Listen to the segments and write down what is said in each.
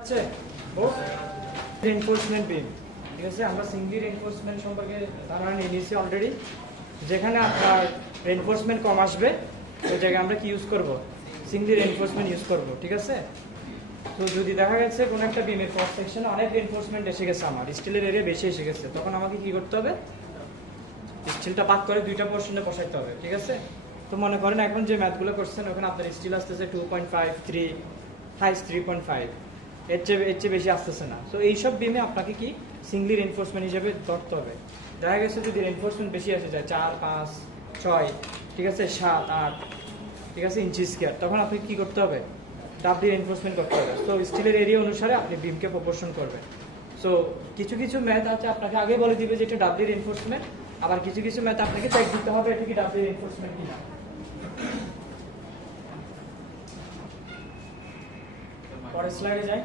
হচ্ছে রিইনফোর্সমেন্ট বিম। ঠিক আছে, আমরা সিঙ্গলি রিইনফোর্সমেন্ট সম্পর্কে ধারণা নিয়ে নিয়েছি অলরেডি। যেখানে আপনার রিইনফোর্সমেন্ট কম আসবে ওই জায়গায় আমরা কি ইউজ করব, সিঙ্গলি রিইনফোর্সমেন্ট ইউজ করব। ঠিক আছে, তো যদি দেখা গেছে কোনো একটা বিমের ক্রস সেকশনে অনেক রিইনফোর্সমেন্ট এসে গেছে, আমার স্টিলের এরিয়া বেশি এসে গেছে, তখন আমাকে কি করতে হবে, স্টিলটা ভাগ করে দুইটা পোর্শনে বসাইতে হবে। ঠিক আছে, তো মনে করেন এখন যে ম্যাথগুলো করছেন ওখানে আপনার স্টিল আসতেছে 2.5, 3, হাইস্ট 3.5, এর চেয়ে বেশি আসতেছে না। তো এইসব বিমে আপনাকে কি সিঙ্গলি রিইনফোর্সমেন্ট হিসেবে ধরতে হবে। দেখা গেছে যদি রিইনফোর্সমেন্ট বেশি আসে যায় 4, 5, 6, ঠিক আছে, 7, 8, ঠিক আছে, ইঞ্চি স্কোয়ার, তখন আপনি কি করতে হবে, ডাবলি রিইনফোর্সমেন্ট করতে হবে। তো স্টিলের এরিয়া অনুসারে আপনি বিমকে প্রপোর্শন করবেন। সো কিছু কিছু ম্যাথ আছে আপনাকে আগে বলে দিবে যে এটা ডাবলি রিইনফোর্সমেন্ট, আবার কিছু কিছু ম্যাথ আপনাকে চেক দিতে হবে এটা কি ডাবলি রিইনফোর্সমেন্ট কিনা। পরের স্লাইডে যাই,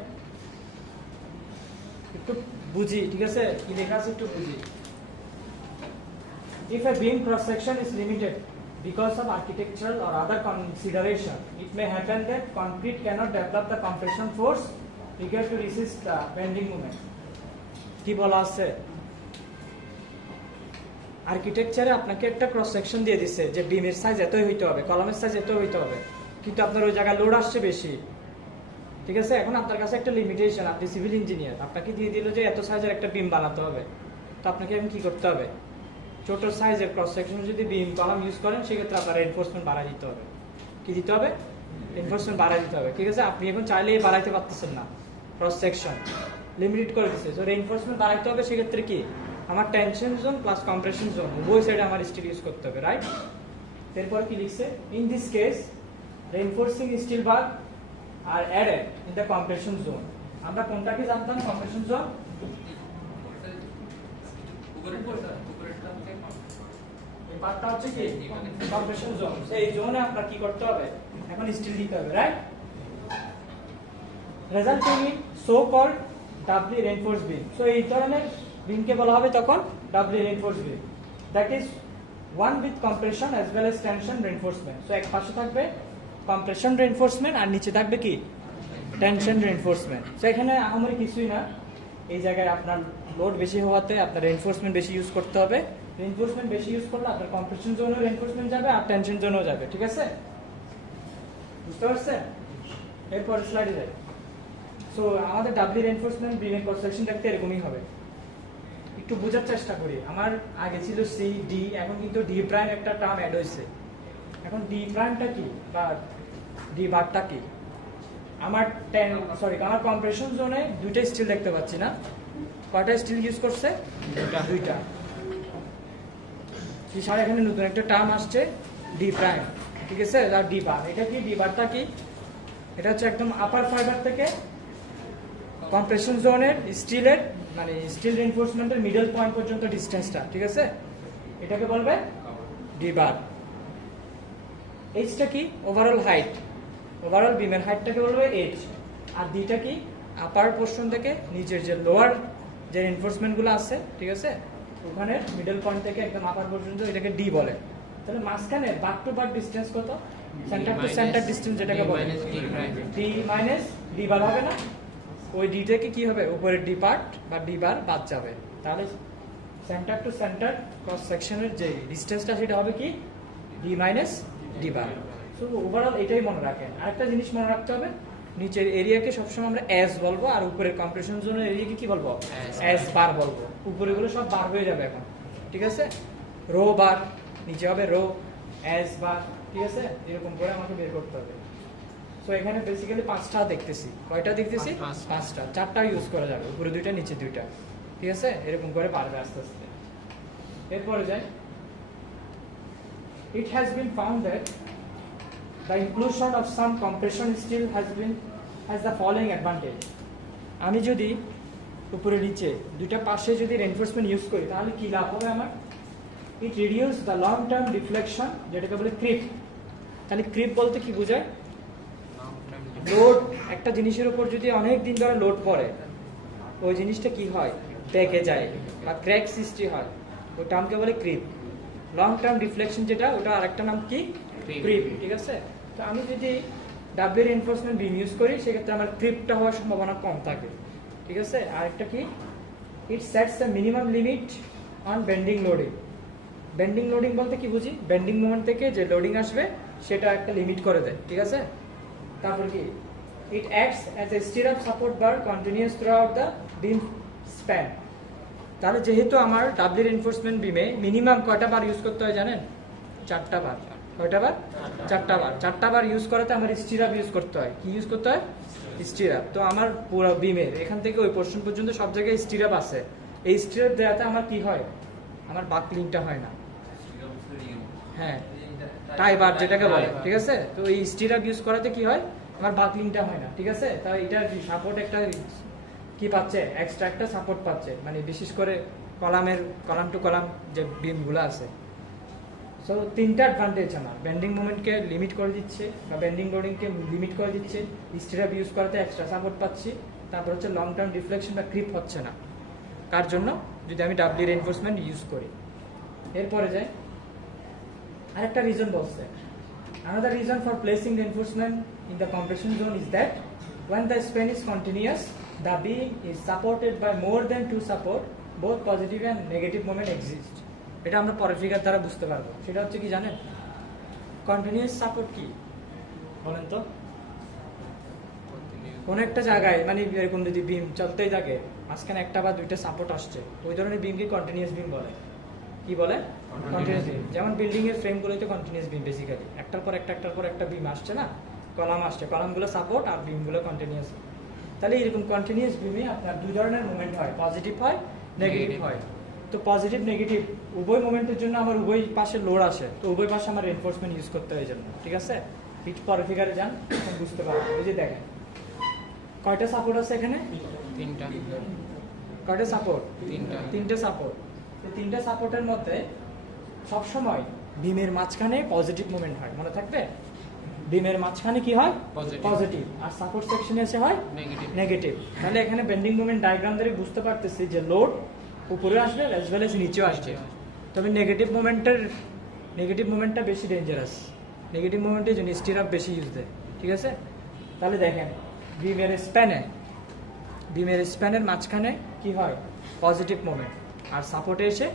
একটু বুঝি। ঠিক আছে, কি লেখা আছে একটু বুঝি। If a beam cross section is limited because of architectural or other consideration, it may happen that concrete cannot develop the compression force required to resist the bending moment. কি বলা আছে, আর্কিটেকচারে আপনাকে একটা ক্রস সেকশন দিয়ে দিচ্ছে যে বিমের সাইজ এতই হইতে হবে, কলামের সাইজ এতই হইতে হবে, কিন্তু আপনার ওই জায়গায় লোড আসছে বেশি। ঠিক আছে, এখন আপনার কাছে একটা লিমিটেশন, আপনি সিভিল ইঞ্জিনিয়ার, আপনাকে দিয়ে দিল যে এত সাইজের একটা বিম বানাতে হবে, তো আপনাকে এখন কি করতে হবে, ছোট সাইজের ক্রস সেকশন যদি বিম কলাম ইউজ করেন সেক্ষেত্রে আপনার রিইনফোর্সমেন্ট বাড়াই দিতে হবে। কি দিতে হবে, রিইনফোর্সমেন্ট বাড়াই দিতে হবে। ঠিক আছে, আপনি এখন চাইলেই বাড়াইতে পারতেছেন না, ক্রস সেকশন লিমিটেড করে দিচ্ছে। তো রিইনফোর্সমেন্ট বাড়াইতে হবে, সেক্ষেত্রে কি আমার tension zone plus compression zone উভয় সাইডে আমার স্টিল ইউজ করতে হবে, রাইট। এরপর কি লিখছে, in this case reinforcing steel bar are added in the compression zone. আমরা কোনটাকে জানতাম, কম্প্রেশন জোন, এই পার্টটা হচ্ছে কি কম্প্রেশন জোন। সেই জোনে আপনার কি করতে হবে, এখন স্টিল দিতে হবে, right. Resulting in so called doubly reinforced beam. So এই ধরনের বিমকে বলা হবে তখন doubly reinforced beam, that is one with compression as well as tension reinforcement. So এক পাশে থাকবে কম্প্রেশন রিইনফোর্সমেন্ট আর নিচে থাকবে কি টেনশন রিইনফোর্সমেন্ট। সো এখানে আহামরি কিছুই না, এই জায়গায় আপনার লোড বেশি হওয়াতে আপনার রিইনফোর্সমেন্ট বেশি ইউজ করতে হবে। রিইনফোর্সমেন্ট বেশি ইউজ করলে আপনার কম্প্রেশন জোনেও রিইনফোর্সমেন্ট যাবে আর টেনশন জোনেও যাবে। ঠিক আছে, বুঝতে পারছেন। এরপর স্লাইডে যাই। সো আমাদের ডাবলি রিইনফোর্সমেন্ট বিমের ক্রস সেকশন দেখতে এরকমই হবে। একটু বোঝার চেষ্টা করি, আমার আগে ছিল সি ডি, এখন কিন্তু ডি প্রাইম একটা টার্ম অ্যাড হয়েছে। এখন ডি প্রাইমটা কি বা ডি বারটা কি, আমার আমার কম্প্রেশন জোনে দুইটা স্টিল দেখতে পাচ্ছি না, কয়টা স্টিল ইউজ করছে, দুইটা। বিশাল এখানে নতুন একটা টার্ম আসছে ডি প্রাইম, ঠিক আছে, আর ডি বার। এটা কি ডি বারটা কি, এটা হচ্ছে একদম আপার ফাইবার থেকে কম্প্রেশন জোনের স্টিলের মানে স্টিল রিইনফোর্সমেন্টের মিডল পয়েন্ট পর্যন্ত ডিসটেন্সটা। ঠিক আছে, এটাকে বলবে ডি বার। এইচটা কি, ওভারঅল হাইট, ওভারঅল বিমের হাইটটাকে বলবে এইচ। আর ডিটা কি, আপার পোর্শন থেকে নিচের যে লোয়ার যে রিইনফোর্সমেন্টগুলো আছে, ঠিক আছে, ওখানে মিডল পয়েন্ট থেকে একদম আপার পর্যন্ত এটাকে ডি বলে। তাহলে মাঝখানে বার টু বার ডিসটেন্স কত, সেন্টার টু সেন্টার ডিসটেন্স যেটাকে বলে ডি মাইনাস ডি বার হবে না, ওই ডি থেকে কি হবে, উপরের ডি পার্ট বা ডি বার বাদ যাবে। তাহলে সেন্টার টু সেন্টার ক্রস সেকশনের যে ডিসটেন্সটা সেটা হবে কি ডি মাইনাস ডি বার। সো ওভারঅল এটাই মনে রাখেন। আরেকটা জিনিস মনে রাখতে হবে, নিচের এরিয়াকে সবসময় আমরা এস বলবো আর উপরের কম্প্রেশন জোনের এরিয়াকে কি বলবো, এস বার বলবো। উপরেগুলো সব বার হয়ে যাবে এখন। ঠিক আছে, রো বার, নিচে হবে রো, এস বার। ঠিক আছে, এরকম করে আমাকে বের করতে হবে। তো এখানে বেসিক্যালি 5টা দেখতেছি, কয়টা দেখতেছি, 5টা, 4টা ইউজ করা যাবে, উপরে 2টা নিচে 2টা। ঠিক আছে, এরকম করে পারবে আস্তে আস্তে। এরপরে যাই, it has been found that the inclusion of some compression steel has the following advantage. আমি যদি উপরে নিচে দুইটা পাশে যদি রিইনফোর্সমেন্ট ইউজ করি তাহলে কি লাভ হবে আমার, it reduce the long term deflection, যেটাকে বলে ক্রিপ। তাহলে ক্রিপ বলতে কি বোঝায়, লোড একটা জিনিসের উপর যদি অনেক দিন ধরে লোড পড়ে ওই জিনিসটা কি হয়, বেঁকে যায় বা ক্র্যাক সৃষ্টি হয়, ওই টার্মকে বলে ক্রিপ। লং টার্ম ডিফ্লেকশন যেটা, ওটা আরেকটা নাম কি, ক্রিপ। ঠিক আছে, তো আমি যদি ডাব্লিউ রিইনফোর্সমেন্ট বিম ইউজ করি সেক্ষেত্রে আমার ক্রিপটা হওয়ার সম্ভাবনা কম থাকে, ঠিক আছে। আরেকটা কি, it sets the minimum limit on bending loading. Bending loading বলতে কি বুঝি, বেন্ডিং মোমেন্ট থেকে যে লোডিং আসবে সেটা একটা লিমিট করে দেয়, ঠিক আছে। তারপর কি, ইট acts as a stirrup support bar continuous through out the beam span. তাহলে যেহেতু আমার ডাব্লিউ রিইনফোর্সমেন্ট বিমে মিনিমাম কয়টা বার ইউজ করতে হয় জানেন? 4টা বার। কয়টা বার? 4টা বার। 4টা বার ইউজ করাতে আমার স্টিরাপ ইউজ করতে হয়। কি ইউজ করতে হয়? স্টিরাপ। তো আমার পুরো বিমের এখান থেকে ওই পোর্শন পর্যন্ত সব জায়গায় স্টিরাপ আছে। এই স্টিরাপ দেওয়াতে আমার কি হয়, আমার বাকলিংটা হয় না। হ্যাঁ, টাই বার যেটাকে বলে, ঠিক আছে। তো এই স্টিরাপ ইউজ করাতে কি হয়, আমার বাকলিংটা হয় না, ঠিক আছে। তাই এটা সাপোর্ট একটা কি পাচ্ছে, এক্সট্রা একটা সাপোর্ট পাচ্ছে, মানে বিশেষ করে কলাম টু কলাম যে বিমগুলো আছে। সো 3টা অ্যাডভান্টেজ আমার, বেন্ডিং মোমেন্টকে লিমিট করে দিচ্ছে বা বেন্ডিং লোডিংকে লিমিট করে দিচ্ছে, স্টিরাপ ইউজ করাতে এক্সট্রা সাপোর্ট পাচ্ছি, তারপর হচ্ছে লং টার্ম ডিফ্লেকশন বা ক্রিপ হচ্ছে না। কার জন্য? যদি আমি ডাব্লিউ রিইনফোর্সমেন্ট ইউজ করি। এরপরে যাই, আরেকটা রিজন বলছে, another reason for placing reinforcement in the compression zone is that when the span is continuous, the beam is supported by more than 2 support, both positive and negative moment exist. এটা আমরা পরের figure দ্বারা বুঝতে পারবো। সেটা হচ্ছে কি জানেন, কন্টিনিউয়াস সাপোর্ট কি বলেন তো? কোন একটা জায়গায় মানে এরকম যদি বিম চলতেই থাকে, মাঝখানে একটা বা দুইটা সাপোর্ট আসছে, ওই ধরনের বিমকে কন্টিনিউয়াস বিম বলে। কি বলে? কন্টিনিউয়াস বিম। যেমন বিল্ডিং এর ফ্রেমগুলোতে কন্টিনিউয়াস বিম, বেসিক্যালি একটার পর একটা বিম আসছে না, কলাম আসছে, কলামগুলো সাপোর্ট আর বিমগুলো কন্টিনিউয়াস। তাহলে এরকম কন্টিনিউয়াস বিমে আপনার দুই ধরনের মুভমেন্ট হয়, পজিটিভ হয়, নেগেটিভ হয়। তো পজিটিভ নেগেটিভ উভয় মোমেন্টের জন্য আমার উভয় পাশে লোড আসে, তো উভয় পাশে আমার রিইনফোর্সমেন্ট ইউজ করতে হয় জন্য, ঠিক আছে। পরের ফিগারে যান, বুঝতে পারবেন। এই যে দেখেন কয়টা সাপোর্ট আছে এখানে? 3টা। কয়টা সাপোর্ট? 3টা সাপোর্ট। এই 3টা সাপোর্টের মধ্যে সবসময় বিমের মাঝখানে পজিটিভ মুভমেন্ট হয়, মনে থাকবে। বিমের মাঝখানে কি হয়? পজিটিভ। আর সাপোর্ট সেকশনে এসে হয় নেগেটিভ। তাহলে এখানে বেন্ডিং মুভমেন্ট ডায়াগ্রাম ধরে বুঝতে পারতেছি যে লোড উপরে আসবে অ্যাজ ওয়েল এজ নিচেও আসবে। তবে নেগেটিভ মুভমেন্টটা বেশি ডেঞ্জারাস। নেগেটিভ মুভমেন্টের জন্য স্টিরাপ বেশি ইউজ দেয়, ঠিক আছে। তাহলে দেখেন বিমের স্প্যানের মাঝখানে কি হয়? পজিটিভ মুভমেন্ট, আর সাপোর্টে এসে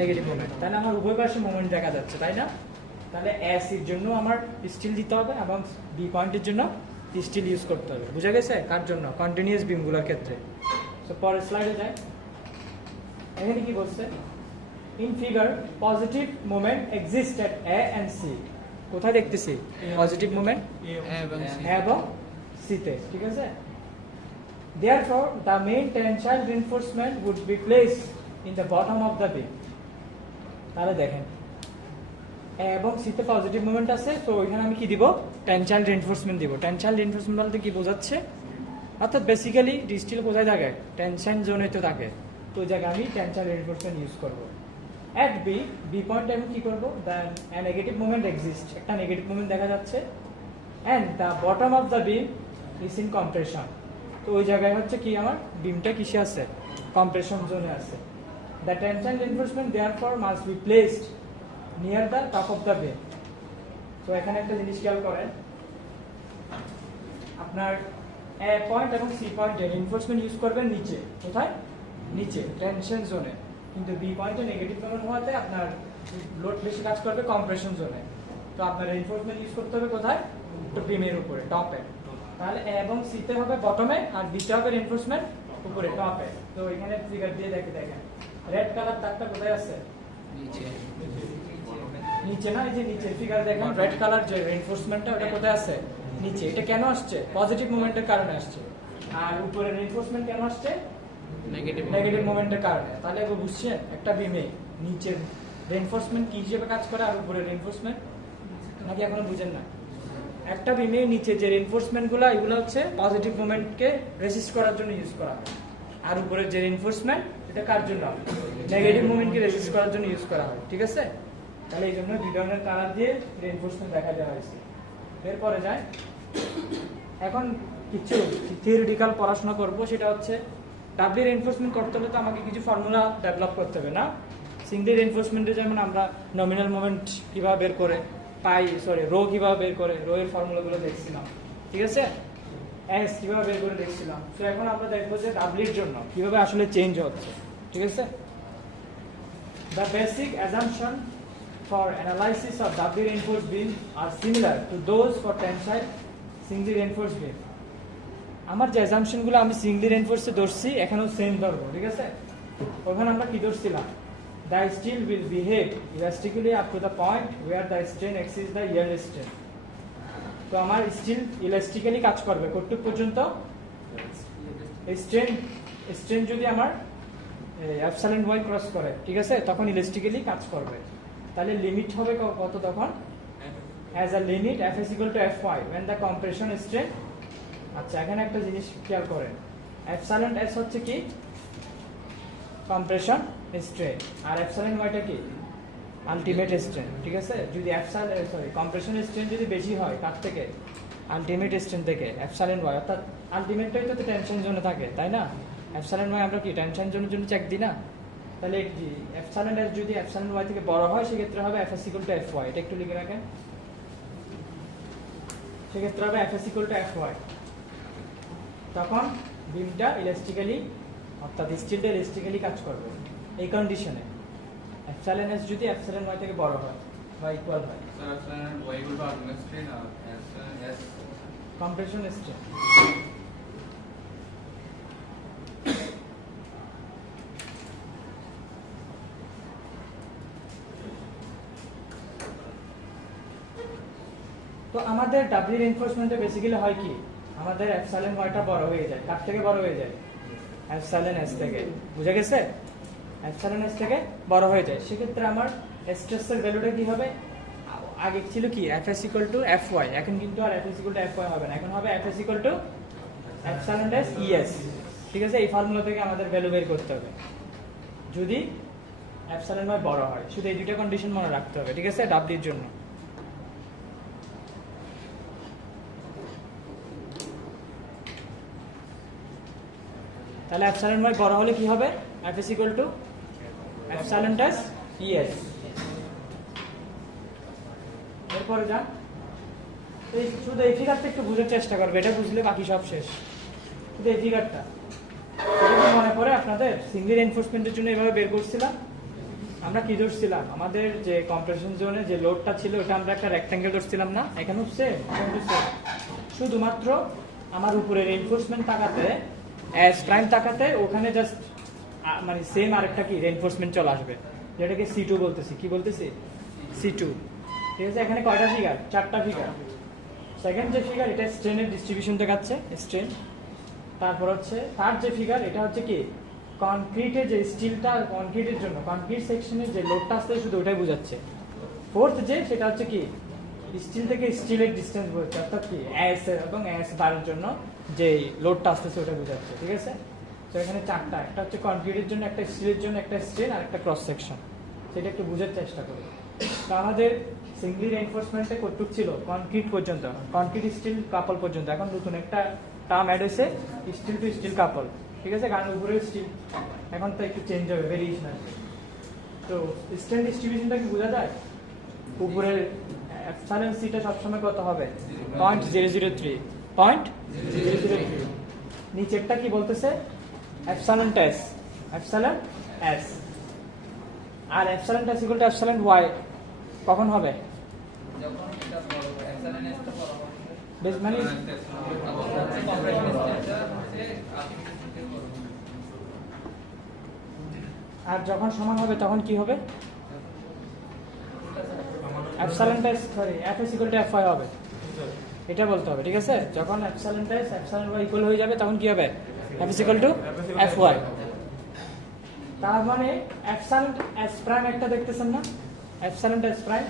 নেগেটিভ মুভমেন্ট। তাহলে আমার উভয় পাশে মুভমেন্ট দেখা যাচ্ছে, তাই না? তাহলে এর জন্য আমার স্টিল দিতে হবে এবং বি পয়েন্টের জন্য স্টিল ইউজ করতে হবে। বুঝা গেছে? কার জন্য? কন্টিনিউয়াস বিমগুলোর ক্ষেত্রে। তো পরের স্লাইডে যাই, এখানে কি বলছে? In figure positive movement exist at A and C. কোথায় দেখতেছি পজিটিভ মুভমেন্ট? এ এবং সিতে, ঠিক আছে। Therefore, the main tensile reinforcement would be placed in the bottom of the beam. তাহলে দেখেন এ এবং সিতে পজিটিভ মুভমেন্ট আছে, তো ওইখানে আমি কি দিব? টেনসাইল রিইনফোর্সমেন্ট দিব। টেনসাইল রিইনফোর্সমেন্ট বলতে কি বোঝাচ্ছে? অর্থাৎ বেসিক্যালি স্টিল কোথায় থাকে? টেনশন জোনে তো থাকে, তো ওই জায়গায় আমি টেনসাইল রিইনফোর্সমেন্ট ইউজ করব। এট বি পয়েন্টে আমি কি করব? দেন এ নেগেটিভ মুভমেন্ট এক্সিস্ট, একটা নেগেটিভ মুভমেন্ট দেখা যাচ্ছে, and the bottom of the beam is in compression. তো ওই জায়গায় হচ্ছে কি, আমার বিমটা কিসে আছে? কম্প্রেশন জোনে আছে। The tensile reinforcement therefore must be placed near the top of the beam. তো এখানে একটা জিনিস খেয়াল করেন, আপনার এ পয়েন্ট এবং সি পয়েন্টে রিইনফোর্সমেন্ট ইউজ করবেন নিচে। কোথায়? নিচে, টেনশন জোনে। কিন্তু বি পয়েন্টে নেগেটিভ মুভমেন্ট হওয়াতে আপনার লোড বেশি কাজ করবে কম্প্রেশন জোনে। তো আপনার রিইনফোর্সমেন্ট ইউজ করতে হবে কোথায়? তো বিমের উপরে, টপে। তাহলে এ এবং সিতে হবে বটমে, আর বিতে হবে রিইনফোর্সমেন্ট উপরে, টপে। তো এখানে ফিগার দিয়ে দেখেন রেড কালার দাগটা কোথায় আছে? নিচে না? এই যে নিচে ফিগার দেখেন, রেড কালার যে রিইনফোর্সমেন্টটা ওটা কোথায় আছে? নিচে। এটা কেন আসছে? পজিটিভ মুভমেন্টের কারণে আসছে। আর উপরে রিইনফোর্সমেন্ট কেন আসছে? নেগেটিভ মুভমেন্টের কারণে। তাহলে এবার বুঝছেন একটা বিমে নিচের রিইনফোর্সমেন্ট কি হিসেবে কাজ করে আর উপরে রিইনফোর্সমেন্ট, নাকি এখনো বুঝেন না? একটা বিমে নিচে যে রিইনফোর্সমেন্টগুলো, এগুলো হচ্ছে পজিটিভ মুভমেন্টকে রেজিস্ট করার জন্য ইউজ করা হয়, আর উপরে যে রিইনফোর্সমেন্ট এটা কার জন্য? নেগেটিভ মুভমেন্টকে রেজিস্ট করার জন্য ইউজ করা হয়, ঠিক আছে। তাহলে এই জন্য দুই ধরনের কালার দিয়ে রিইনফোর্সমেন্ট দেখা দেওয়া হয়েছে। এরপরে যায়, এখন কিছু থিওরিটিক্যাল পড়াশোনা করব, সেটা হচ্ছে ডাব্লিউ রিইনফোর্সমেন্ট করতে হলে তো আমাকে কিছু ফর্মুলা ডেভেলপ করতে হবে না? সিঙ্গেল রিইনফোর্সমেন্টে যেমন আমরা নমিনাল মোমেন্ট কিভাবে বের করে রো কিভাবে বের করে, রো এর ফর্মুলাগুলো দেখছিলাম। ঠিক আছে, এস কিভাবে বের করে দেখছিলাম। তো এখন আমরা দেখবো যে ডাব্লিউর জন্য কিভাবে আসলে চেঞ্জ হচ্ছে। ঠিক আছে, the basic assumption for analysis of doubly reinforced beam are similar to those for tensile singly reinforced beam. আমার যে অ্যাজাম্পশনগুলো আমি সিঙ্গলি রেইনফোর্সে ধরছি এখানেও সেম ধরবো। ঠিক আছে, ওখানে আমরা কি ধরছিলাম, the steel will behave elastically up to the point where the strain exceeds the yield strain. তো আমার স্টিল ইলাস্টিক্যালি কাজ করবে কতটুক পর্যন্ত, স্ট্রেন যদি আমার এপসাইলন ওয়াই ক্রস করে, ঠিক আছে, তখন ইলাস্টিক্যালি কাজ করবে। তাহলে লিমিট হবে কত তখন, as a limit F is equal to F Y when the compression strain। আচ্ছা, এখানে একটা জিনিস খেয়াল করেন, এপসাইলন এস হচ্ছে কি কম্প্রেশন স্ট্রেন, আর এপসাইলন ওয়াইটা কি আলটিমেট স্ট্রেন। ঠিক আছে, যদি কম্প্রেশন স্ট্রেন যদি বেশি হয় কার থেকে, আলটিমেট স্ট্রেন থেকে, এপসাইলন ওয়াই, অর্থাৎ আলটিমেটটাই তো টেনশন জোনে থাকে, তাই না? এপসাইলন ওয়াই আমরা কি টেনশন জোনের জন্য চেক দিই না? তাহলে এপসাইলন এস যদি এপসাইলন ওয়াই থেকে বড় হয় সেক্ষেত্রে হবে F S equal to F Y. এটা একটু লিখে রাখেন, সেক্ষেত্রে হবে F S equal to F Y. তখন বিমটা ইলাস্টিক্যালি, অর্থাৎ স্টিলটা ইলাস্টিক্যালি কাজ করবে। এই কন্ডিশনে এপসাইলন এস যদি এপসাইলন ওয়াই থেকে বড় হয় বা ইকুয়াল হয়, sir epsilon Y equal to ultimate strain আর এপসাইলন এস কম্প্রেশন স্ট্রেন। তো আমাদের ডাব্লিউ রিইনফোর্সমেন্টে বেসিক্যালি হয় কি, আমাদের এপসাইলন ওয়াইটা বড় হয়ে যায়। কার থেকে বড় হয়ে যায়, এপসাইলন এস থেকে। বুঝা গেছে, এপসাইলন এস থেকে বড় হয়ে যায়। সেক্ষেত্রে আমার স্ট্রেসের ভ্যালুটা কি হবে, আগে ছিল কি f S equal to F y, এখন কিন্তু আর f S equal to F y হবে না, এখন হবে F S equal to epsilon S E s. ঠিক আছে, এই ফর্মুলা থেকে আমাদের ভ্যালু বের করতে হবে যদি এপসাইলন ওয়াই বড় হয়। শুধু এই দুইটা কন্ডিশন মনে রাখতে হবে। ঠিক আছে, ডাব্লিউর জন্য। তাহলে এপসাইলন ওয়াই বড় হলে কি হবে, F is equal to epsilon S E S. এরপরে যান, এই শুধু এই ফিগারটা একটু বুঝার চেষ্টা করবে, এটা বুঝলে বাকি সব শেষ। শুধু এই ফিগারটা মনে পড়ে আপনাদের, সিঙ্গেল এনফোর্সমেন্টের জন্য এভাবে বের করছিলাম। আমরা কি ধরছিলাম, আমাদের যে কম্প্রেশন জোনে যে লোডটা ছিল ওটা আমরা একটা রেক্ট্যাঙ্গেল ধরছিলাম না, এখানেও সেম। শুধুমাত্র আমার উপরের রেইনফোর্সমেন্ট তাকাতে, এস প্রাইম তাকাতে, ওখানে জাস্ট মানে সেম আরেকটা কি রেইনফোর্সমেন্ট চলে আসবে, যেটাকে সি টু বলতেছি। কি বলতেছি, সি টু। ঠিক আছে, এখানে কয়টা ফিগার, চারটা ফিগার। সেকেন্ড যে ফিগার এটা স্ট্রেনের ডিস্ট্রিবিউশন দেখাচ্ছে, স্ট্রেন। তারপর হচ্ছে থার্ড যে ফিগার, এটা হচ্ছে কি কনক্রিটের যে স্টিলটা, কনক্রিটের জন্য কনক্রিট সেকশনের যে লোডটা আসছে শুধু ওটাই বোঝাচ্ছে। ফোর্থ যে সেটা হচ্ছে কি স্টিল থেকে স্টিলের ডিস্টেন্স বোঝাচ্ছে, অর্থাৎ কি এস এবং এস বারের জন্য যে লোডটা আসতেছে ওটা বোঝাচ্ছে। ঠিক আছে, তো এখানে চারটা, একটা হচ্ছে কনক্রিটের জন্য, একটা স্টিলের জন্য, একটা স্ট্রেন আর একটা ক্রস সেকশন। সেটা একটু বোঝার চেষ্টা করি। তো আমাদের সিঙ্গলি রেইনফোর্সমেন্টে কতটুক ছিল, কনক্রিট পর্যন্ত, কনক্রিট স্টিল কাপল পর্যন্ত। এখন নতুন একটা টার্ম অ্যাড হয়েছে, স্টিল টু স্টিল কাপল। ঠিক আছে, কারণ উপরে স্টিল এখন তো একটু চেঞ্জ হবে, ভেরিয়েশন আসবে। তো স্ট্রেন ডিস্ট্রিবিউশনটা কি বোঝা যায়, উপরের এপসাইলন সিটা সবসময় কত হবে, 0.003, 0.003। নিচেরটা কি বলতেছে, এপসাইলন টেস, এপসাইলন এস। আর এপসাইলন টেস ইকুয়াল টু এপসাইলন ওয়াই কখন হবে, যখন এটা বড় হবে এপসাইলন এস টা বড় হবে, বেশ মানে কম্প্রেশন স্ট্রেনটা হচ্ছে আলটিমেট বড় হবে। আর যখন সমান হবে তখন কি হবে, এপসাইলন টেস, sorry f S equal to F y হবে, এটা বলতে হবে। ঠিক আছে, যখন এপসাইলন টেস এপসাইলন ওয়াই ইকুয়াল হয়ে যাবে তখন কি হবে, F S equal to F y. তার মানে এপসাইলন এস প্রাইম একটা দেখতেছেন না, epsilon s prime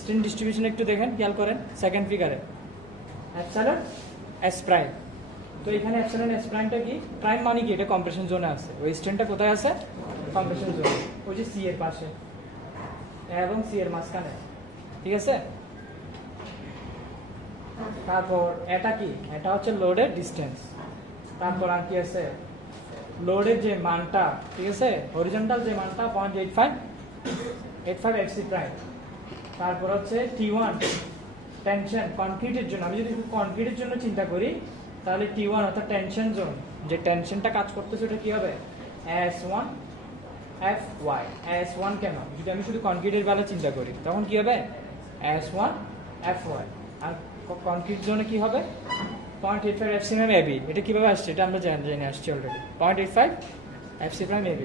strain distribution একটু দেখেন, খেয়াল করেন সেকেন্ড ফিগারে এপসাইলন এস প্রাইম। তো এখানে এপসাইলন এস প্রাইমটা কি, প্রাইম মানে কি, এটা কম্প্রেশন জোনে আছে। ওই স্ট্রেনটা কোথায় আছে, কম্প্রেশন জোনে, ওই যে সি এর পাশে এবং সি এর মাঝখানে। ঠিক আছে, তারপর এটা কি, এটা হচ্ছে লোডের ডিসটেন্স। তারপর আর কি আছে, লোডের যে মানটা, ঠিক আছে, হরিজন্টাল যে মানটা 0.85 এফসি প্রাইম। তারপর হচ্ছে T1 টেনশন কনক্রিটের জন্য, আমি যদি কনক্রিটের জন্য চিন্তা করি তাহলে T1 অর্থাৎ টেনশন জোন, যে টেনশনটা কাজ করতেছে ওটা কি হবে S1 Fy। S1 কেন, যদি আমি শুধু কনক্রিটের বেলা চিন্তা করি তখন কি হবে S1 Fy। আর কনক্রিট জোনে কি হবে 0.85 FC prime AB। এটা কিভাবে আসছে এটা আমরা জেনে আসছি অলরেডি, 0.85 FC prime AB।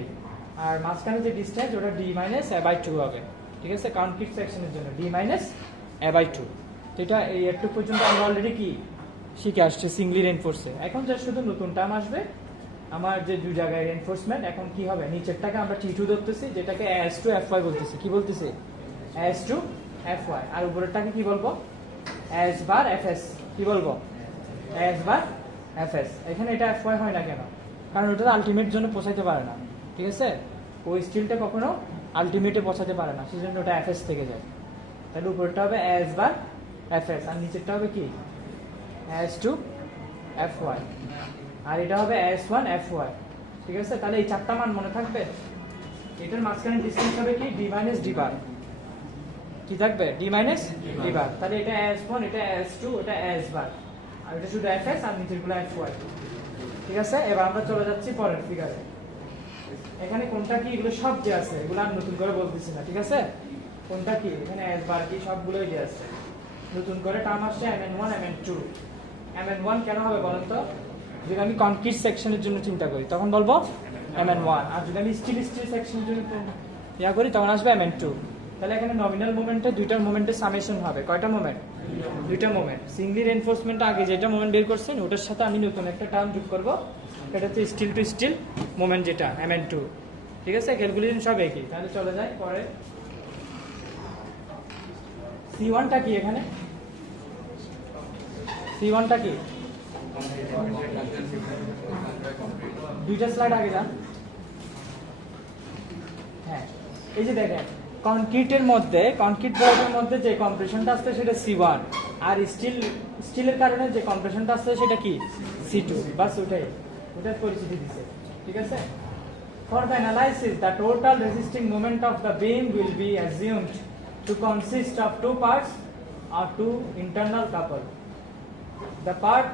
আর মাঝখানে যে ডিসটেন্স ওটা D minus A/2 হবে, ঠিক আছে, কনক্রিট সেকশনের জন্য D minus A/2। তো এটা এই একটু পর্যন্ত আমরা অলরেডি কি শিখে আসছে সিঙ্গলি রেনফোর্সে। এখন যা শুধু নতুন টার্ম আসবে আমার যে দুই জায়গায় রেনফোর্সমেন্ট, এখন কি হবে নিচেরটাকে আমরা T2 ধরতেছি, যেটাকে S2 Fy বলতেছি। কি বলতেছি S2 Fy। আর উপরেরটাকে কি বলবো S বার Fs। কি বলবো S বার Fs। এখানে এটা Fy হয় না কেন, কারণ ওটা আলটিমেট জন্য পৌঁছাইতে পারে না, ঠিক আছে, ওই স্টিলটা কখনো আলটিমেটে পৌঁছাতে পারে না, সেজন্য ওটা Fs থেকে যায়। তাহলে উপরেরটা হবে S বার Fs আর নিচেরটা হবে কি S2 Fy আর এটা হবে S1 Fy, ঠিক আছে। তাহলে এই চারটা মান মনে থাকবে। এটার মাঝখানে ডিসটেন্স হবে কি D minus D বার, কি থাকবে D minus D বার। তাহলে এটা S1, এটা S2, এটা S বার, আর এটা শুধু Fs আর নিচেরগুলো Fy, ঠিক আছে। এবার আমরা চলে যাচ্ছি পরের ফিগারে। এখানে কোনটা কি এগুলো সব যে আছে এগুলো আর নতুন করে বলতেছি না, ঠিক আছে। কোনটা কি এখানে S বার কি সবগুলোই যে আছে, নতুন করে টার্ম আসছে Mn1 Mn2। Mn1 কেন হবে বলেন তো, যদি আমি কনক্রিট সেকশনের জন্য চিন্তা করি তখন বলবো Mn1, আর যদি আমি স্টিল সেকশনের জন্য ইয়া করি তখন আসবে Mn2। তাহলে এখানে নমিনাল মোমেন্টে দুইটার মোমেন্টের সামেশন হবে, কয়টা মোমেন্ট দুইটা মোমেন্ট। সিঙ্গলি রেনফোর্সমেন্ট আগে যেটা মোমেন্ট বের করছেন ওটার সাথে আমি নতুন একটা টার্ম যোগ করব, এটা হচ্ছে স্টিল টু স্টিল মোমেন্ট যেটা Mn2, ঠিক আছে। ক্যালকুলেশন সব একই। তাহলে চলে যায় পরে C1টা কি, এখানে C1টা কি, দুইটা স্লাইড আগে যান। হ্যাঁ এই যে দেখেন কনক্রিটের মধ্যে, কনক্রিট ব্লকের মধ্যে যে কম্প্রেশনটা আসছে সেটা C1, আর স্টিলের কারণে যে কম্প্রেশনটা আসছে সেটা কি C2। বাস ওটার পরিচিতি দিছে, ঠিক আছে। For the analysis, the total resisting moment of the beam will be assumed to consist of two parts or two internal couple. The part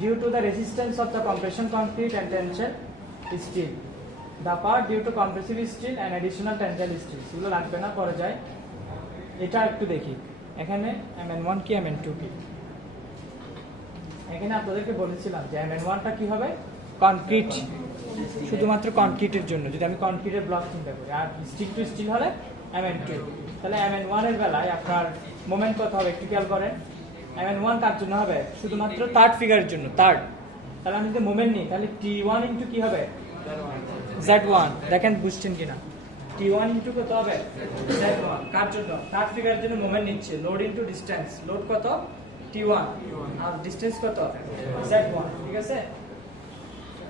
due to the resistance of the compression concrete and tension steel, the part due to compressive steel and additional tensile steel। এগুলো লাগবে না, পরে যায়। এটা একটু দেখি এখানে Mn1 কি Mn2 কি। এখানে আপনাদেরকে বলেছিলাম যে Mn1টা কি হবে কনক্রিট, শুধুমাত্র কনক্রিটের জন্য, যদি আমি কনক্রিটের ব্লক চিন্তা করি, আর স্টিল টু স্টিল হলে Mn2। তাহলে Mn1 এর বেলায় আপনার মোমেন্ট কত হবে একটু খেয়াল করেন। Mn1 তার জন্য হবে শুধুমাত্র থার্ড ফিগারের জন্য, থার্ড। তাহলে আমি যদি মোমেন্ট নিই তাহলে T1 ইন্টু কি হবে Z1। দেখেন বুঝছেন কিনা, T1 ইন্টু কত হবে Z1। কার জন্য থার্ড ফিগারের জন্য মোমেন্ট নিচ্ছে, লোড ইন্টু ডিসটেন্স, লোড কত T1 আর ডিসটেন্স কত Z1, ঠিক আছে।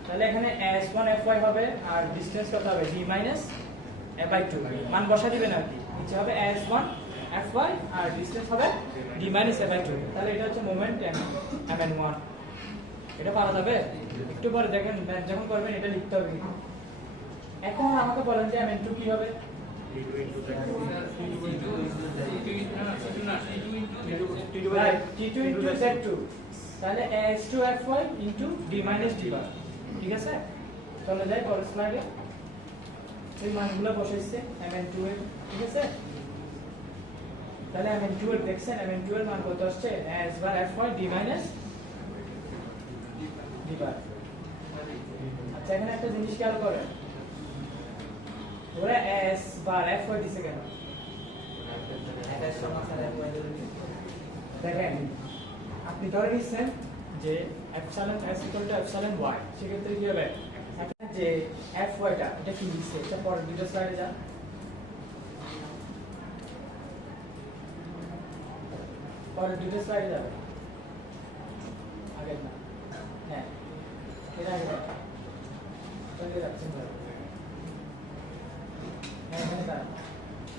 তাহলে এখানে S1 Fy হবে আর ডিসটেন্স কত হবে D minus A/2। মান বসা দিবেন আর কি, নিচে হবে S1 Fy আর ডিসটেন্স হবে D minus A/2। তাহলে এটা হচ্ছে মোমেন্ট Mn1। এটা পারা যাবে একটু পরে দেখেন যখন করবেন এটা লিখতে হবে। এখন আমাকে বলেন যে Mn2 কি হবে। T2 into Z2, তাহলে S2 Fy into D minus D bar, ঠিক আছে। চলে যাই পরের স্লাইডে। এই মানগুলো বসাইছে Mn2 এর, ঠিক আছে। তাহলে Mn2 এর দেখছেন Mn2 এর মান কত আসছে S bar Fy D minus D bar। আচ্ছা এখানে একটা জিনিস খেয়াল করেন, ওরা S bar Fy দিছে কেন দেখেন। আপনি ধরে নিচ্ছেন যে epsilon S equal to epsilon Y, সেক্ষেত্রে কি হবে যে Fy টা এটা কি দিচ্ছে, এটা পরের দুটো স্লাইডে যান। পরের দুটো স্লাইডে যাবে, আগে না, হ্যাঁ এটা আগে চলে যাচ্ছেন।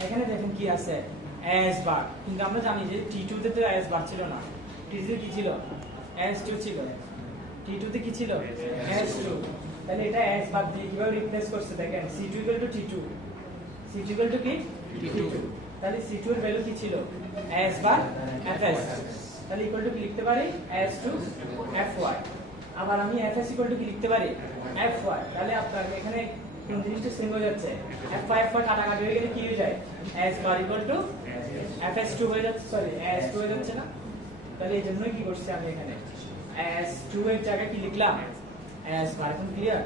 এখানে দেখেন কি আছে S বার, কিন্তু আমরা জানি যে T2 তে তো S বার ছিল না, T2 কি ছিল S2 ছিল, T2 তে কি ছিল S2। তাহলে এটা S বার দিয়ে কিভাবে রিপ্লেস করছে দেখেন, C2 = T2, C2 = কি T2। তাহলে C2 এর ভ্যালু কি ছিল s বার fs, তাহলে ইকুয়াল টু কি লিখতে পারি s টু fy। আবার আমি fs ইকুয়াল টু কি লিখতে পারি fy, তাহলে আপনার এখানে কোন জিনিসটা সেম হয়ে যাচ্ছে, fy কাটাকাটি হয়ে গেলে কি হয়ে যায় s বার ইকুয়াল টু fs2 হয়ে যাচ্ছে, সরি s2 হয়ে যাচ্ছে না। তাহলে এই জন্যই কি করছি আমি এখানে s2 এর জায়গায় কি লিখলাম s বার। এখন ক্লিয়ার,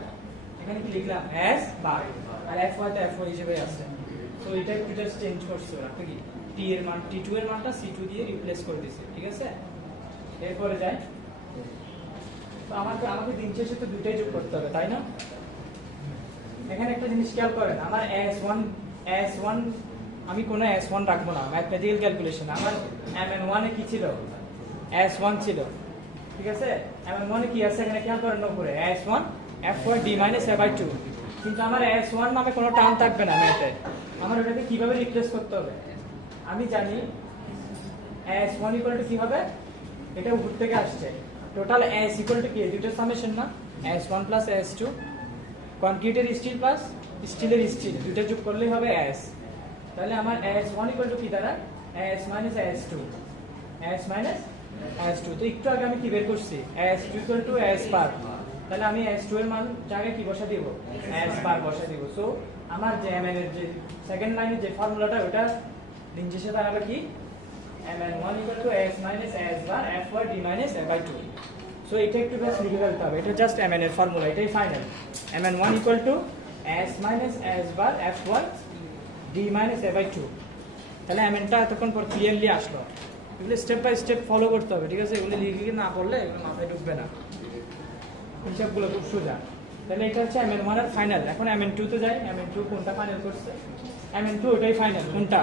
এখানে কি লিখলাম s বার, আর fy তো fy হিসেবে আছে। তো এটা একটু জাস্ট চেঞ্জ করছি, রাখতে কি t এর মান t2 এর মানটা c2 দিয়ে রিপ্লেস করে দিয়েছি, ঠিক আছে। এরপরে যাই, তো আমাকে দিন শেষে তো দুইটাই যোগ করতে হবে, তাই না? এখানে একটা জিনিস খেয়াল করেন, আমার s1 আমি কোনো s1 রাখবো না, ম্যাথমেটিক্যাল ক্যালকুলেশন। আমার mn1 এ কি ছিল s1 ছিল, ঠিক আছে। mn1 এ কি আছে এখানে খেয়াল করেন উপরে s1 fy d a/2, কিন্তু আমার s1 নামে কোনো টার্ম থাকবে না ম্যাথে। আমার ওটাকে কিভাবে রিপ্লেস করতে হবে আমি জানি, s1 ইকুয়াল টু কি হবে, এটা উপর থেকে আসছে, টোটাল s ইকুয়াল টু কি দুটো সামেশন না, s1 প্লাস s2, কনক্রিটের স্টিল প্লাস স্টিলের স্টিল দুটো যোগ করলেই হবে s। তাহলে আমার s1 ইকুয়াল টু কি দাঁড়ায় s minus s2, s minus s2। তো একটু আগে আমি কি বের করছি s2 ইকুয়াল টু s বার, তাহলে আমি s2 এর মান জায়গায় কি বসা দিব s বার বসা দিব। সো আমার যে mn এর যে সেকেন্ড লাইনের যে ফর্মুলাটা ওটা দিন শেষে দাঁড়াবে কি mn1 equal to s minus s bar fy d minus a/2। So এটা একটু বেশ লিখে ফেলতে হবে, এটা জাস্ট mn এর ফর্মুলা, এটাই final. mn1 equal to s minus s bar fy d minus a/2। তাহলে mnটা এতক্ষণ পর ক্লিয়ারলি আসলো। এগুলো স্টেপ বাই স্টেপ ফলো করতে হবে, ঠিক আছে। এগুলো লিখে না পড়লে এগুলো মাথায় ঢুকবে না, হিসাবগুলো খুব সোজা। তাহলে এটা হচ্ছে mn1 এর ফাইনাল। এখন mn2 তে যাই, mn2 কোনটা ফাইনাল করছে, mn2 ওটাই ফাইনাল। কোনটা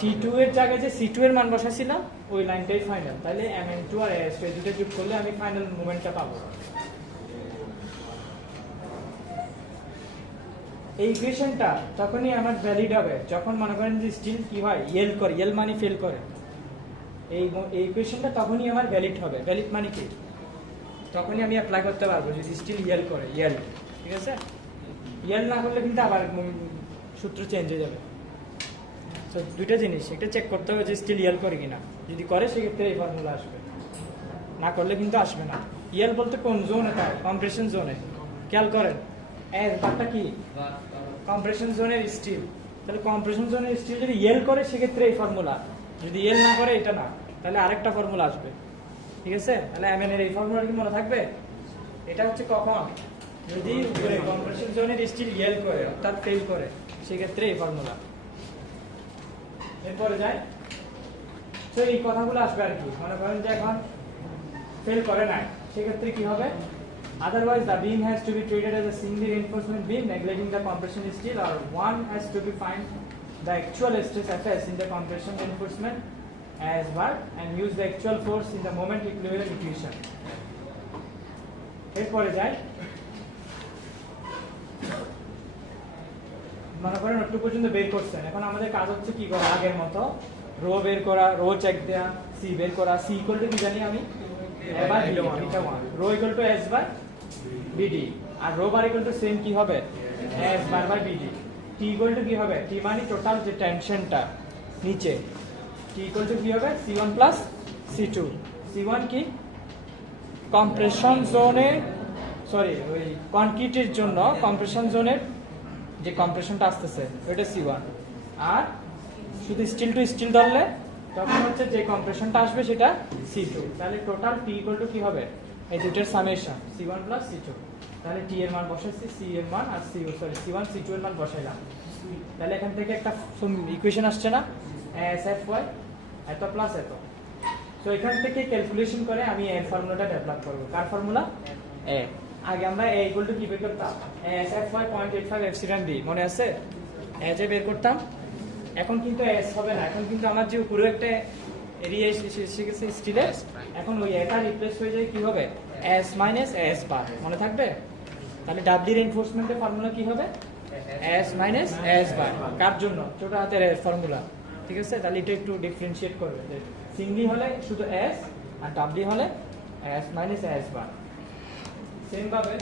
t2 এর জায়গায় যে c2 এর মান বসাছিলাম ওই লাইনটাই ফাইনাল। তাহলে mn2 আর s এই দুটো যোগ করলে আমি ফাইনাল মোমেন্টটা পাবো। এই ইকুয়েশনটা তখনই আমার ভ্যালিড হবে যখন মনে করেন যে স্টিল কি হয় ইয়েল করে, ইয়েল মানে ফেল করে। এই ইকুয়েশনটা তখনই আমার ভ্যালিড হবে। ভ্যালিড মানে কি, তখনই আমি অ্যাপ্লাই করতে পারবো যদি স্টিল ইয়েল করে, ইয়েল, ঠিক আছে। ইয়েল না করলে কিন্তু আবার সূত্র চেঞ্জ হয়ে যাবে। তো দুইটা জিনিস, একটা চেক করতে হবে যে স্টিল ইয়েল করে কিনা, যদি করে সেক্ষেত্রে এই ফর্মুলা আসবে, না করলে কিন্তু আসবে না। ইয়েল বলতে কোন জোনে তাই, কম্প্রেশন জোনে। খেয়াল করেন এস বারটা কি কম্প্রেশন জোনের স্টিল, তাহলে কম্প্রেশন জোনের স্টিল যদি ইয়েল করে সেক্ষেত্রে এই ফর্মুলা, যদি ইয়েল না করে এটা না, তাহলে আরেকটা ফর্মুলা আসবে, ঠিক আছে। তাহলে mn এর এই ফর্মুলা কি মনে থাকবে, এটা হচ্ছে কখন যদি উপরে কম্প্রেশন জোনের স্টিল ইয়েল করে অর্থাৎ ফেল করে সেক্ষেত্রে এই ফর্মুলা। এরপরে যাই, তো এই কথাগুলো আসবে আর কি। মনে করেন যে এখন ফেল করে নাই, সেক্ষেত্রে কি হবে, otherwise the beam has to be treated as a single reinforcement beam neglecting the compression steel, or one has to be find the actual stress Fs in the compression reinforcement as bar and use the actual force in the moment equilibrium equation. এরপরে যাই, মনে করেন একটু পর্যন্ত বের করছেন, এখন আমাদের কাজ হচ্ছে কি করা, আগের মতো রো বের করা, রো চেক দেয়া, সি বের করা। সি ইকুয়াল টু কি জানি আমি rho equal to s by bd, আর rho bar equal to same কি হবে s bar by bd. T equal to কি হবে, টি মানে টোটাল যে টেনশনটা নিচে, টি ইকুয়াল টু কি হবে C1 প্লাস C2। C1 কি কম্প্রেশন জোনে, সরি ওই কনক্রিটের জন্য কম্প্রেশন জোনের যে কম্প্রেশনটা আসতেছে ওইটা C1, আর শুধু স্টিল টু স্টিল ধরলে তখন হচ্ছে যে কম্প্রেশনটা আসবে সেটা C2। তাহলে টোটাল টি ইকুয়াল টু কি হবে, এই দুটোর সামেশন C1 প্লাস C2। তাহলে টি এর মান বসাইছি, সি এর মান আর C1 C2 এর মান বসাইলাম। তাহলে এখান থেকে একটা ইকুয়েশন আসছে না, SFY এত প্লাস এত। তো এখান থেকে ক্যালকুলেশন করে আমি এর ফর্মুলাটা ডেভেলপ করব। কার ফর্মুলা, এ। আগে আমরা এ ইকুয়াল টু কি বের করতাম, SFY 0.85 এপসিলন বি, মনে আছে এ যে বের করতাম। এখন কিন্তু এস হবে না, এখন কিন্তু আমার যে পুরো একটা এরিয়া এসে গেছে স্টিলের, এখন ওই এটা রিপ্লেস হয়ে যায় কি হবে এস মাইনাস এস বার, মনে থাকবে। তাহলে ডাব্লিউ রিইনফোর্সমেন্টের ফর্মুলা কি হবে এস মাইনাস এস বার, কার জন্য, ছোট হাতের এর ফর্মুলা, ঠিক আছে। তাহলে এটা একটু ডিফারেন্সিয়েট করবে, সিঙ্গলি হলে শুধু এস আর ডাব্লিউ হলে এস মাইনাস এস বার। সেম ভাবে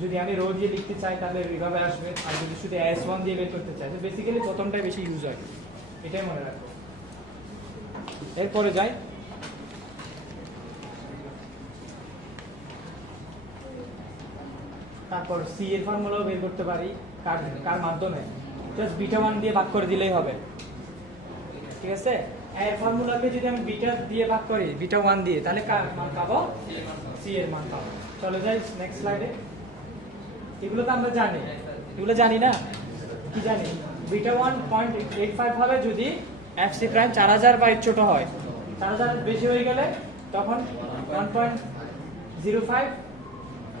যদি আমি রো দিয়ে লিখতে চাই তাহলে এইভাবে আসবে, আর যদি শুধু S1 দিয়ে বের করতে চাই তো বেসিক্যালি প্রথমটাই বেশি ইউজ হয়, এটাই মনে রাখবো। এরপরে যাই, তারপর সি এর ফর্মুলাও বের করতে পারি। কার মাধ্যমে? জাস্ট বিটা 1 দিয়ে ভাগ করে দিলেই হবে, ঠিক আছে। এর ফর্মুলাকে যদি আমি বিটা দিয়ে ভাগ করি, বিটা 1 দিয়ে, তাহলে কার মান পাবো? সি এর মান পাবো। চলে যাই নেক্সট স্লাইডে। এগুলো তো আমরা জানি, এগুলো জানি না, কি জানি? বিটা 1.85 হবে যদি এফসি প্রাইম 4000 বা এর ছোট হয়। 4000 বেশি হয়ে গেলে তখন 1.05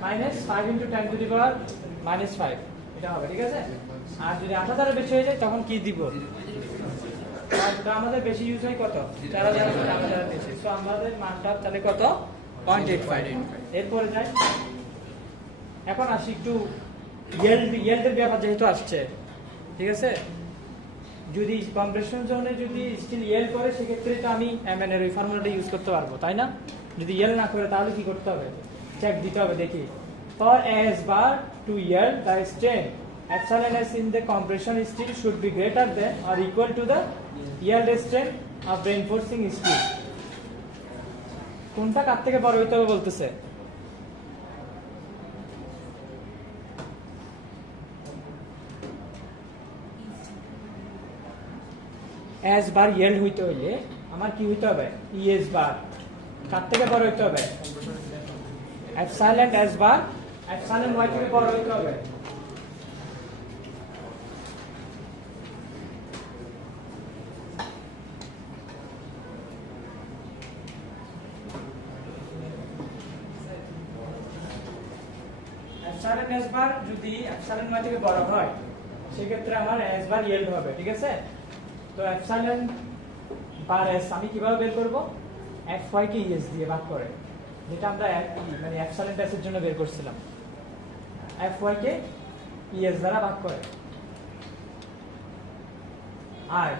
মাইনাস 5 ইন্টু 10 টু দি পাওয়ার -5 এটা হবে, ঠিক আছে। আর যদি 8000 এর বেশি হয়ে যায় তখন কি দিব? তো আমাদের বেশি ইউজ হয় কত? 4000 বেশি, সো আমাদের মানটা তাহলে কত? 0.85। এরপরে যাই, এখন আসি একটু ইয়েল্ডের ব্যাপার যেহেতু আসছে, ঠিক আছে। যদি কম্প্রেশন জোনে যদি স্টিল ইয়েল্ড করে সেক্ষেত্রে তো আমি এমএন এর ওই ফর্মুলাটা ইউজ করতে পারবো, তাই না? যদি ইয়েল্ড না করে তাহলে কি করতে হবে? চেক দিতে হবে। দেখি, for s bar to yield the strain epsilon s in the compression steel should be greater than or equal to the yield strength of reinforcing steel. কোনটা কার থেকে বড় হইতে হবে বলতেছে? এস বার ইয়েল্ড হইতে হইলে আমার কি হইতে হবে? ইএস বার কার থেকে বড় হইতে হবে? Epsilon s bar epsilon Y থেকে বড় হইতে হবে। এপসাইলন এস বার যদি এপসাইলন ওয়াই থেকে বড় হয় সেক্ষেত্রে আমার এস বার ইয়েল্ড হবে, ঠিক আছে। তো এপসাইলন বার এস আমি কিভাবে বের করব? এফ ওয়াই কে ইএস দিয়ে ভাগ করে, যেটা আমরা মানে এপসাইলন এস এর জন্য বের করছিলাম। এফ ওয়াই কে ইএস দ্বারা ভাগ করে, আর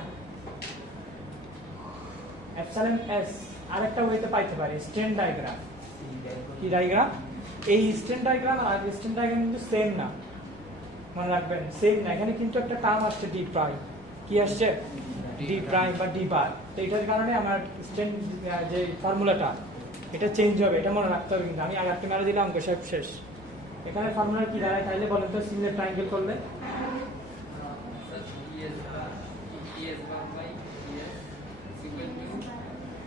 এপসাইলন এস আরেকটা ওয়েতে পাইতে পারি, স্ট্রেন ডায়াগ্রাম। কি ডায়াগ্রাম? এই স্ট্রেন ডায়াগ্রাম আর স্ট্রেন ডায়াগ্রাম কিন্তু সেম না, মনে রাখবেন, সেম না। এখানে কিন্তু একটা টার্ম আসছে ডি প্রাইম। কি আসছে? ডি প্রাইম বা ডি বার। তো এটার কারণে আমার স্ট্রেন যে ফর্মুলাটা এটা চেঞ্জ হবে, এটা মনে রাখতে হবে। কিন্তু আমি আর একটা মেরে দিলাম, অঙ্ক সব শেষ। এখানে ফর্মুলা কি দাঁড়ায় তাইলে বলেন তো? সিমিলার ট্রায়াঙ্গেল করলে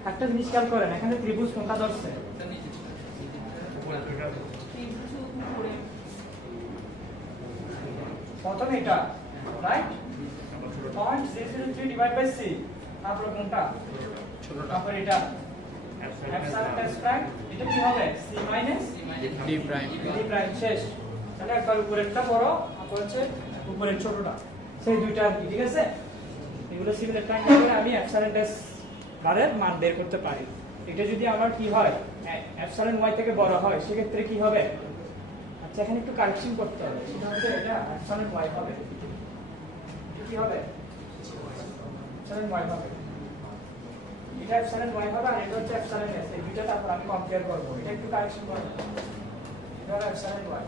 একটা জিনিস খেয়াল করেন, এখানে ত্রিভুজ কোনটা ধরছে? প্রথমে এটা, রাইট? 0.003 ডিভাইড বাই সি, তারপর কোনটা? তারপর এটা এপসাইলন এস প্রাইম, এটা কি হবে? C minus d prime. D prime, শেষ। তাহলে একবার উপরেরটা বড়, তারপর হচ্ছে উপরের ছোটটা, সেই দুইটা আর কি, ঠিক আছে। এগুলো সিমিলার ট্রায়াঙ্গেল করে আমি এপসাইলন এস বারের মান বের করতে পারি। এটা যদি আমার কি হয়, এপসাইলন ওয়াই থেকে বড় হয় সেক্ষেত্রে কি হবে? আচ্ছা, এখানে একটু কারেকশন করতে হবে, সেটা হচ্ছে এটা এপসাইলন ওয়াই হবে। কি হবে? এপসাইলন ওয়াই হবে। এটা এপসাইলন ওয়াই হবে আর এটা হচ্ছে এপসাইলন এস। এই দুইটা তারপর আমি কম্পেয়ার করব। এটা একটু কারেকশন করব। এটা হলো এপসাইলন ওয়াই।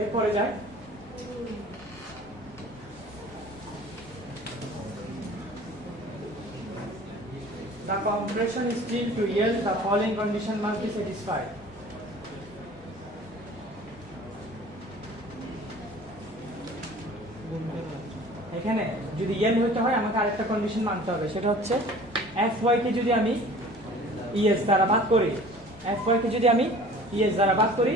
এরপরে যাই, the compression steel to yield the following condition must be satisfied. এখানে যদি ইয়েল হতে হয় আমাকে আরেকটা কন্ডিশন মানতে হবে, সেটা হচ্ছে এফ ওয়াই কে যদি আমি ইএস দ্বারা ভাগ করি, এফ ওয়াই কে যদি আমি ইএস দ্বারা ভাগ করি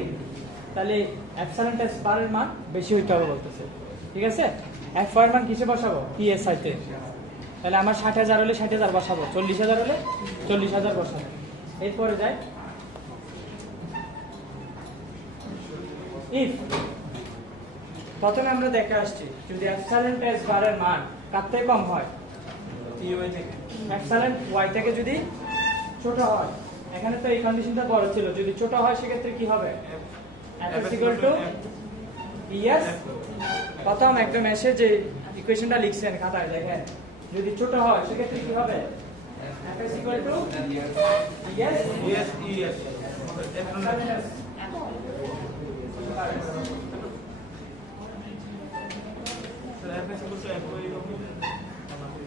তাহলে এপসাইলন এস বারের মান বেশি হইতে হবে বলতেছে, ঠিক আছে। এফ ওয়াই এর মান কিসে বসাবো? পিএসআই তে। তাহলে আমার 60,000 হলে 60,000 বসাবো, 40,000 হলে 40,000 বসাবো। এরপরে যাই, ইফ প্রথমে আমরা দেখে আসছি যদি এপসাইলন এস বারের মান কার থেকে কম হয়? ইউআই থেকে। এপসাইলন ওয়াই থেকে যদি ছোট হয়, এখানে তো এই কন্ডিশনটা বড় ছিল, যদি ছোট হয় সেক্ষেত্রে কি হবে? F equal to es. প্রথম একদম এসে যে ইকুয়েশনটা লিখছেন খাতায় দেখেন, যদি ছোট হয় সেক্ষেত্রে কি হবে? f is equal to yes Yes, yes. epsilon s Sir, F is equal to F by W.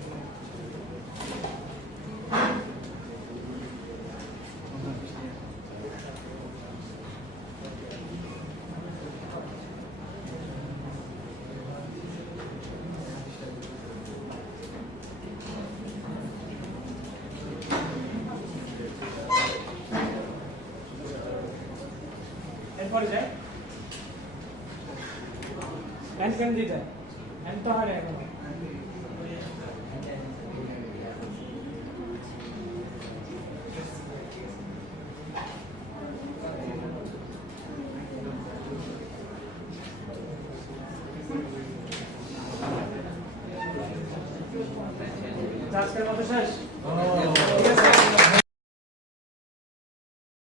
এরপরে যায় n কেন দিয়ে যায় n তো হয় না এখন আজকের মতো শেষ